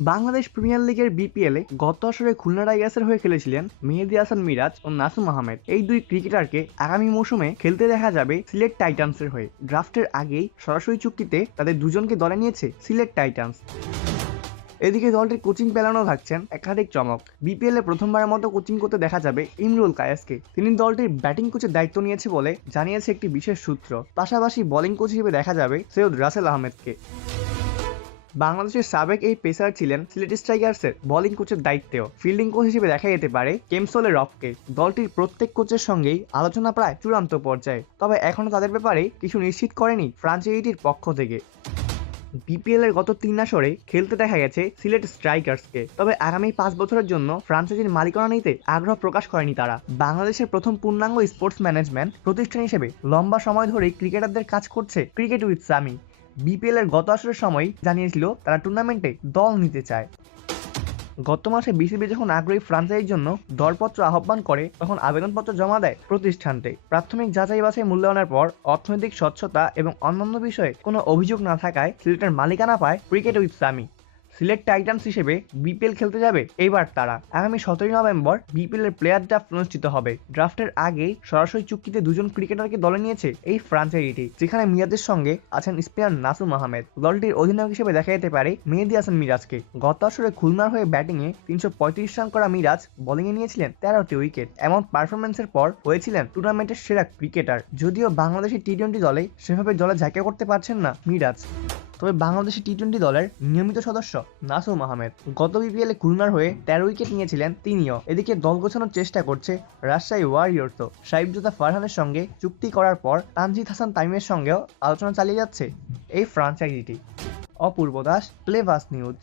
Bangladesh premier লিগের বিপিএলে গত আসরে খুলনা টাইগার্সের হয়ে খেলেছিলেন মেহেদি হাসান মিরাজ ও নাসুম আহমেদ। এই দুই ক্রিকেটারকে আগামী মৌসুমে খেলতে দেখা যাবে সিলেট টাইটান্সের হয়ে। ড্রাফটের আগেই সরাসরি চুক্তিতে তাদের দুজনকে দলে নিয়েছে সিলেট টাইটান্স। এদিকে দলটির কোচিং পেলানো থাকছেন একাধিক চমক। বিপিএল এ প্রথমবারের মতো কোচিং করতে দেখা যাবে ইমরুল কায়াসকে। তিনি দলটির ব্যাটিং কোচের দায়িত্ব নিয়েছে বলে জানিয়েছে একটি বিশেষ সূত্র। পাশাপাশি বোলিং কোচ হিসেবে দেখা যাবে সৈয়দ রাসেল আহমেদকে। বাংলাদেশের সাবেক এই পেসার ছিলেন সিলেট স্ট্রাইকার্সের বোলিং কোচের দায়িত্বেও। ফিল্ডিং কোচ হিসেবে দেখা যেতে পারে কেমসোলে রফকে দলটির প্রত্যেক কোচের সঙ্গেই আলোচনা প্রায় চূড়ান্ত পর্যায়ে। তবে এখনও তাদের ব্যাপারে কিছু নিশ্চিত করেনি ফ্রাঞ্চাইজিটির পক্ষ থেকে। বিপিএল এর গত তিন আসরে খেলতে দেখা গেছে সিলেট স্ট্রাইকার্সকে। তবে আগামী পাঁচ বছরের জন্য ফ্রাঞ্চাইজির মালিকানা নিতে আগ্রহ প্রকাশ করেনি তারা। বাংলাদেশের প্রথম পূর্ণাঙ্গ স্পোর্টস ম্যানেজমেন্ট প্রতিষ্ঠান হিসেবে লম্বা সময় ধরেই ক্রিকেটারদের কাজ করছে ক্রিকেট উইথ সামি বিপিএল এর গত আসরের সময় জানিয়েছিল তারা টুর্নামেন্টে দল নিতে চায়। গত মাসে বিসিবি যখন আগ্রহী ফ্রাঞ্চাইজির জন্য দরপত্র আহ্বান করে, তখন আবেদনপত্র জমা দেয় প্রতিষ্ঠানটি। প্রাথমিক যাচাই বাছাই মূল্যায়নের পর অর্থনৈতিক স্বচ্ছতা এবং অন্যান্য বিষয়ে কোনো অভিযোগ না থাকায় সিলেটের মালিকানা পায় cricket with Sami. Sylhet titans হিসেবে বিপিএল খেলতে যাবে এইবার তারা। আগামী সতেরোই নভেম্বর বিপিএল এর প্লেয়ার ড্রাফট অনুষ্ঠিত হবে। ড্রাফটের আগেই সরাসরি চুক্তিতে দুজন ক্রিকেটারকে দলে নিয়েছে এই ফ্রাঞ্চাইজিটি যেখানে মিরাজের সঙ্গে আছেন স্পিনার নাসুম আহমেদ দলটির অধিনায়ক হিসেবে দেখা যেতে পারে মেহেদি হাসান মিরাজকে। গত আসরে খুলনার হয়ে ব্যাটিংয়ে তিনশো পঁয়ত্রিশ রান করা মিরাজ বোলিংয়ে নিয়েছিলেন তেরোটি উইকেট এমন পারফরমেন্সের পর হয়েছিলেন টুর্নামেন্টের সেরা ক্রিকেটার যদিও বাংলাদেশের টি টোয়েন্টি দলে সেভাবে দলে ঝাঁকে করতে পারছেন না মিরাজ। তবে বাংলাদেশের টি টোয়েন্টি দলের নিয়মিত সদস্য নাসুম আহমেদ গত বিপিএলে খুলনার হয়ে তেরো উইকেট নিয়েছিলেন তিনিও। এদিকে দল গোছানোর চেষ্টা করছে রাজশাহী ওয়ারিয়র্স সাইবজোদা ফারহানের সঙ্গে চুক্তি করার পর তানজিদ হাসান তাইমের সঙ্গেও আলোচনা চালিয়ে যাচ্ছে এই ফ্রাঞ্চাইজিটি অপূর্ব দাস প্লেভাস নিউজ